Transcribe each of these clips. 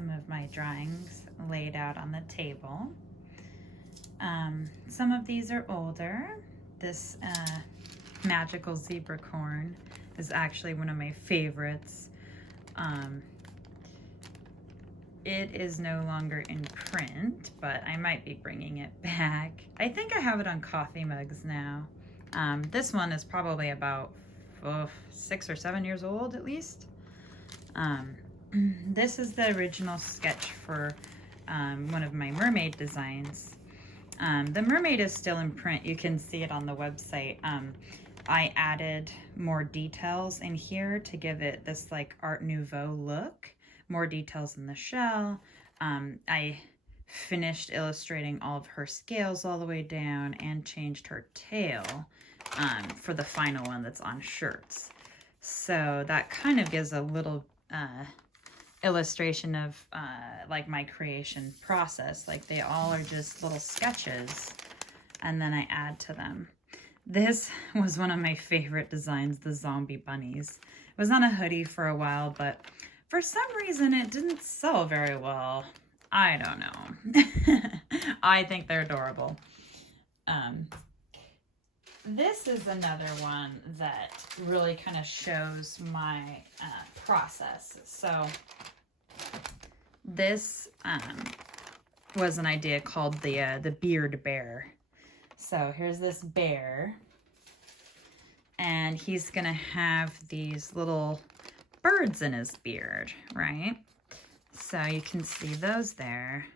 some of my drawings laid out on the table. Some of these are older. This magical zebra corn is actually one of my favorites. It is no longer in print, but I might be bringing it back. I think I have it on coffee mugs now. This one is probably about 6 or 7 years old at least. This is the original sketch for one of my mermaid designs. The mermaid is still in print. You can see it on the website. I added more details in here to give it this like Art Nouveau look. More details in the shell. I finished illustrating all of her scales all the way down and changed her tail for the final one that's on shirts. So that kind of gives a little illustration of like my creation process. Like they all are just little sketches and then I add to them. This was one of my favorite designs, the zombie bunnies. It was on a hoodie for a while, but for some reason it didn't sell very well. I don't know. I think they're adorable. This is another one that really kind of shows my process. So this was an idea called the beard bear. So here's this bear, and he's gonna have these little birds in his beard, right? So you can see those there,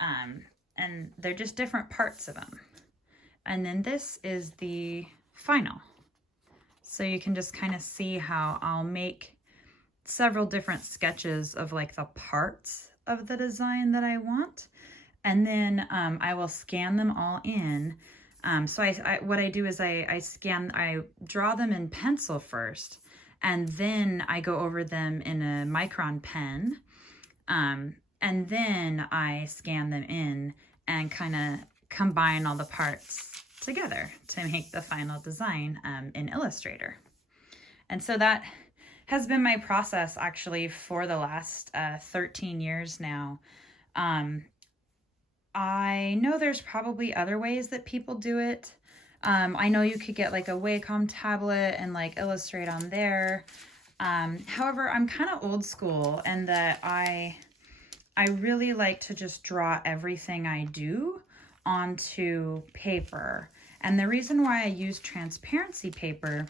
and they're just different parts of them. And then this is the final. So you can just kind of see how I'll make several different sketches of like the parts of the design that I want. And then I will scan them all in. So what I do is I draw them in pencil first, and then I go over them in a Micron pen. And then I scan them in and kind of combine all the parts together to make the final design in Illustrator. And so that has been my process actually for the last 13 years now. I know there's probably other ways that people do it. I know you could get like a Wacom tablet and like illustrate on there. However, I'm kind of old school in that I really like to just draw everything I do onto paper. And the reason why I use transparency paper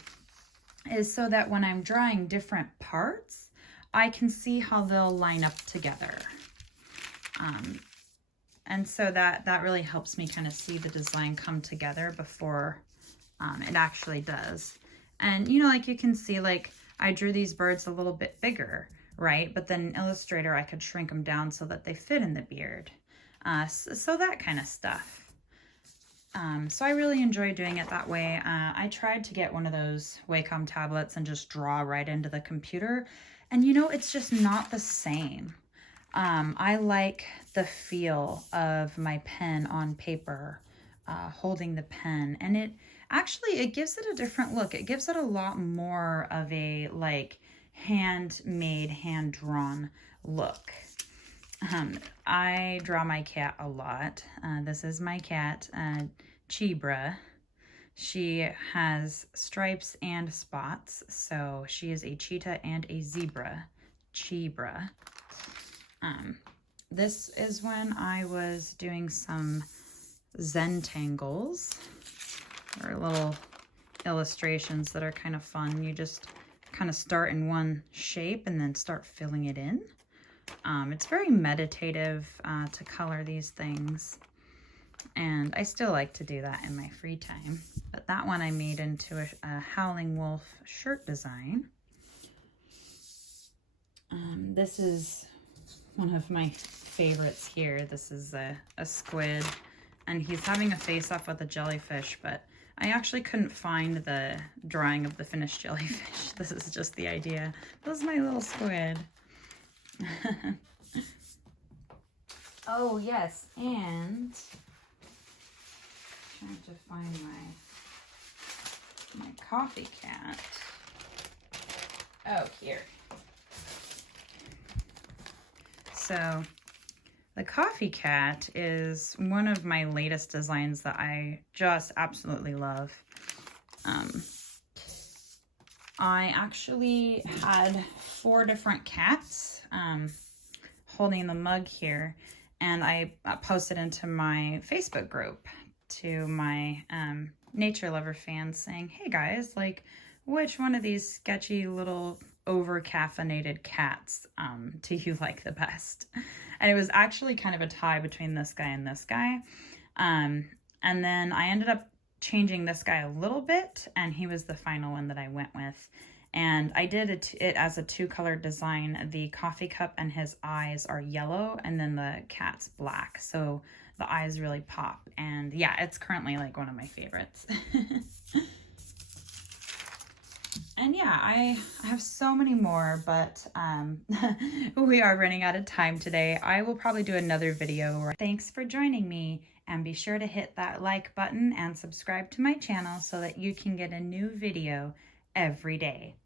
is so that when I'm drawing different parts, I can see how they'll line up together. And so that really helps me kind of see the design come together before it actually does. And, you know, like you can see, like I drew these birds a little bit bigger, right? But then in Illustrator, I could shrink them down so that they fit in the beard. So that kind of stuff. So I really enjoy doing it that way. I tried to get one of those Wacom tablets and just draw right into the computer. And, you know, it's just not the same. I like the feel of my pen on paper, holding the pen, and it gives it a different look. It gives it a lot more of a like handmade, hand-drawn look. I draw my cat a lot. This is my cat, Chibra. She has stripes and spots, so she is a cheetah and a zebra, Chibra. This is when I was doing some Zentangles, or little illustrations that are kind of fun. You just kind of start in one shape and then start filling it in. It's very meditative to color these things, and I still like to do that in my free time. But that one I made into a Howling Wolf shirt design. This is one of my favorites here. This is a squid, and he's having a face-off with a jellyfish, but I actually couldn't find the drawing of the finished jellyfish. This is just the idea. This is my little squid. Oh yes, and trying to find my coffee cat. Oh, here. So the Coffee Cat is one of my latest designs that I just absolutely love. I actually had 4 different cats holding the mug here, and I posted into my Facebook group to my nature lover fans saying, hey guys, like, which one of these sketchy little over caffeinated cats do you like the best? And it was actually kind of a tie between this guy and this guy. And then I ended up changing this guy a little bit, and he was the final one that I went with. And I did it as a 2-color design. The coffee cup and his eyes are yellow, and then the cat's black. So the eyes really pop. And yeah, it's currently like one of my favorites. And yeah, I have so many more, but we are running out of time today. I will probably do another video. Thanks for joining me, and be sure to hit that like button and subscribe to my channel so that you can get a new video every day.